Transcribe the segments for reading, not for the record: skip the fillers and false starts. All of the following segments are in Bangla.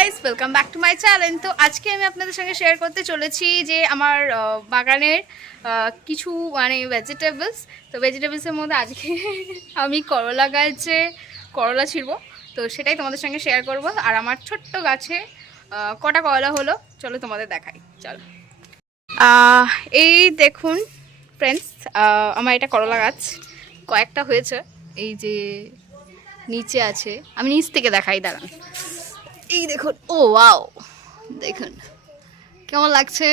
Guys, welcome back to my channel. তো আজকে আমি আপনাদের সঙ্গে শেয়ার করতে চলেছি যে আমার বাগানের কিছু মানে ভেজিটেবলস। তো ভেজিটেবলসের মধ্যে আজকে আমি করলা গাছে করলা ছিঁড়বো, তো সেটাই তোমাদের সঙ্গে শেয়ার করব। আর আমার ছোট্ট গাছে কটা করলা হলো চলো তোমাদের দেখাই। চলো, এই দেখুন ফ্রেন্ডস, আমার এটা করলা গাছ কয়েকটা হয়েছে। এই যে নিচে আছে, আমি নিচ থেকে দেখাই, দাঁড়ান। এই দেখুন, ও ওয়াও, দেখুন কেমন লাগছে।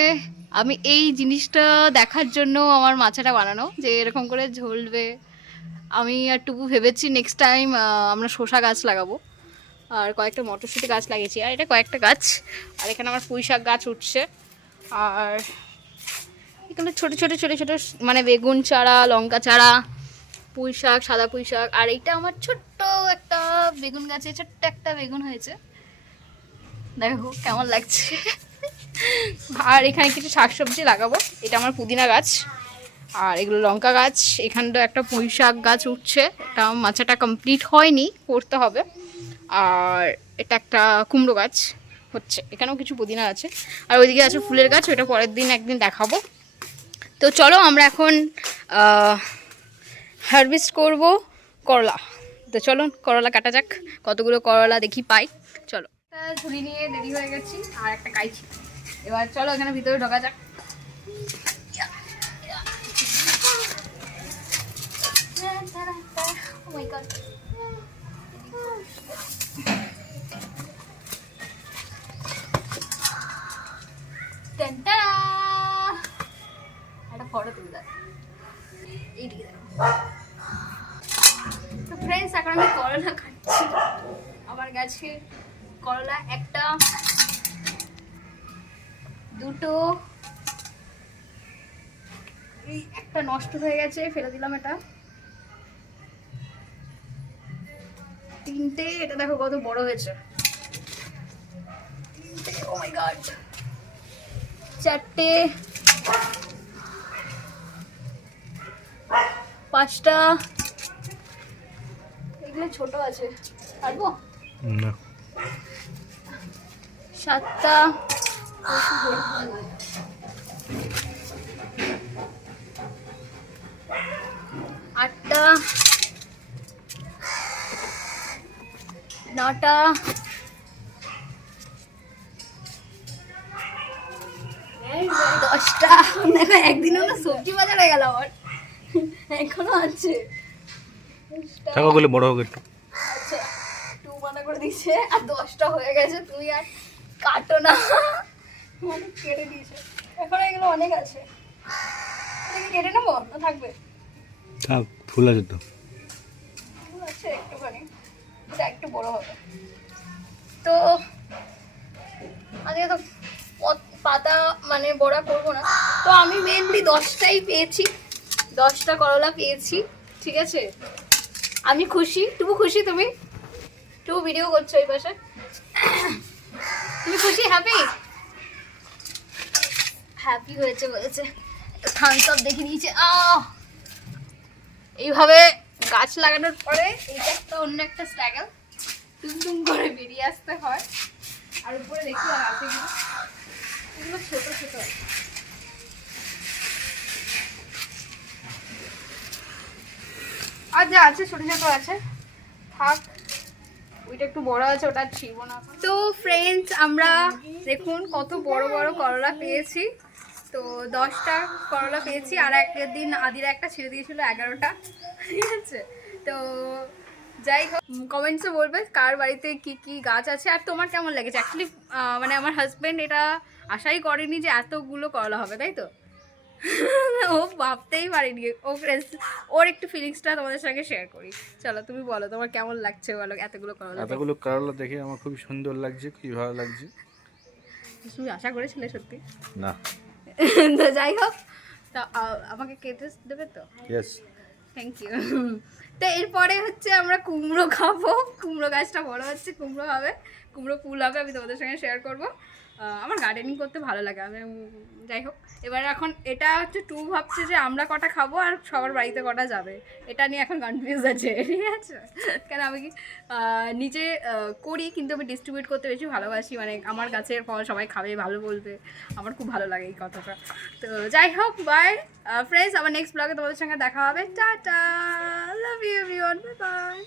আমি এই জিনিসটা দেখার জন্য আমার মাচাটা বানানো, যে এরকম করে ঝুলবে। আমি আর টুকু ভেবেছি নেক্সট টাইম আমরা শসা গাছ লাগাবো, আর কয়েকটা মটরশুঁটি গাছ লাগিয়েছি, আর এটা কয়েকটা গাছ। আর এখানে আমার পুঁই শাক গাছ উঠছে, আর এখানে ছোটো ছোটো ছোটো ছোটো মানে বেগুন চারা, লঙ্কা চারা, পুঁই শাক, সাদা পুঁই শাক। আর এইটা আমার ছোট্ট একটা বেগুন গাছে ছোট্ট একটা বেগুন হয়েছে, দেখো কেমন লাগছে। আর এখানে কিছু শাকসবজি লাগাবো, এটা আমার পুদিনা গাছ, আর এগুলো লঙ্কা গাছ। এখানটা একটা পুঁই শাক গাছ উঠছে, এটা মাচাটা কমপ্লিট হয়নি, করতে হবে। আর এটা একটা কুমড়ো গাছ হচ্ছে, এখানেও কিছু পুদিনা আছে। আর ওইদিকে আছে ফুলের গাছ, ওইটা পরের দিন একদিন দেখাবো। তো চলো আমরা এখন হারভেস্ট করব করলা। তো চলো করলা কাটা যাক, কতগুলো করলা দেখি পাই। চলো, একটা ঝুড়ি নিয়ে রেডি হয়ে গেছি, আর একটা কাইছি। এবার চলো এখানে ভিতরে ঢোকা যাক। Oh my God. একটা ফটো তুলে দেয় এইদিকে দেখো। তো ফ্রেন্ডস, এখন আমি করলা কাটছি। আমার গাছে করলা একটা, দুটো, এই একটা নষ্ট হয়ে গেছে, ফেলে দিলাম। এটা তিনটে, এটা দেখো কত বড় হয়েছে। তিনটে, ও মাই গড। চারটে, পাঁচটা, এগুলো ছোট আছে, পারবো না। সাতটা, আটটা, নটা, দশটা। দেখো একদিনও না সবজি বাজারে গেল আমার, এখনো আছে। টাকাগুলো বড় হোক একটু। আচ্ছা, টু মানা করে দিচ্ছে, আর 10টা হয়ে গেছে। তুই আর কাটো না, অনেক কেটে দিয়েছে। এখন এগুলো অনেক আছে, এটাকে কেটে নেবো না থাকবে? থাক, ফুল আছে তো। ফুল আছে একটুখানি, এটা একটু বড় হবে। তো আজকে তো পাতা মানে বড়া করবো না, তো আমি মেনলি 10টাই পেয়েছি, 10টা করলা পেয়েছি। ঠিক আছে, আমি খুশি। তুমি খুশি? তুমি ভিডিও করছো এই পাশে, তুমি খুশি? হ্যাপি হয়েছে বলেছে, থামস আপ দেখে নিয়েছে। এইভাবে গাছ লাগানোর পরে এইটা একটা অন্য একটা স্ট্রাগল, টুম করে বেরিয়ে আসতে হয়। আর উপরে দেখি আর আছে কিনা, এগুলো ছোট ছোট। আর যা আছে ছোট ছোট আছে, থাক। ওইটা একটু বড় আছে, ওটা ছিড়বো না। তো ফ্রেন্ডস, আমরা দেখুন কত বড় বড় করলা পেয়েছি। তো 10টা করলা পেয়েছি, আর একদিন আদিরা একটা ছিঁড়ে দিয়েছিল 11টা। ঠিক আছে, তো যাই হোক, কমেন্টসে বলবে কার বাড়িতে কি কি গাছ আছে, আর তোমার কেমন লেগেছে। অ্যাকচুয়ালি মানে আমার হাজব্যান্ড এটা আশাই করেনি যে এতগুলো করলা হবে, তাই তো। ও ভাবতেই পারিনি। ও ফ্রেন্ডস, ওর একটু ফিলিংসটা তোমাদের সঙ্গে শেয়ার করি। চলো তুমি বলো তোমার কেমন লাগছে, বলো এতগুলো করলা দেখে আমার খুব সুন্দর লাগছে, খুব ভালো লাগছে। তুমি আশা করেছিলে সত্যি? না। তো যাই হোক, তা আমাকে কেটে দেবে তো? Yes, thank you. তো এরপরে হচ্ছে আমরা কুমড়ো খাবো, কুমড়ো গাছটা বড় হচ্ছে, কুমড়ো হবে, কুমড়ো ফুল হবে, আমি তোমাদের সঙ্গে শেয়ার করবো। আমার গার্ডেনিং করতে ভালো লাগে, আমি যাই হোক। এবার এখন এটা হচ্ছে টু ভাবছে যে আমরা কটা খাবো আর সবার বাড়িতে কটা যাবে, এটা নিয়ে এখন কনফিউজ আছে, ঠিক আছে? কেন আমি নিজে করি কিন্তু আমি ডিস্ট্রিবিউট করতে বেশি ভালোবাসি, মানে আমার গাছের ফল সবাই খাবে, ভালো বলবে, আমার খুব ভালো লাগে এই কথাটা। তো যাই হোক, বাই ফ্রেন্ডস, আমার নেক্সট ব্লগে তোমাদের সঙ্গে দেখা হবে। Tata, love you everyone, bye by.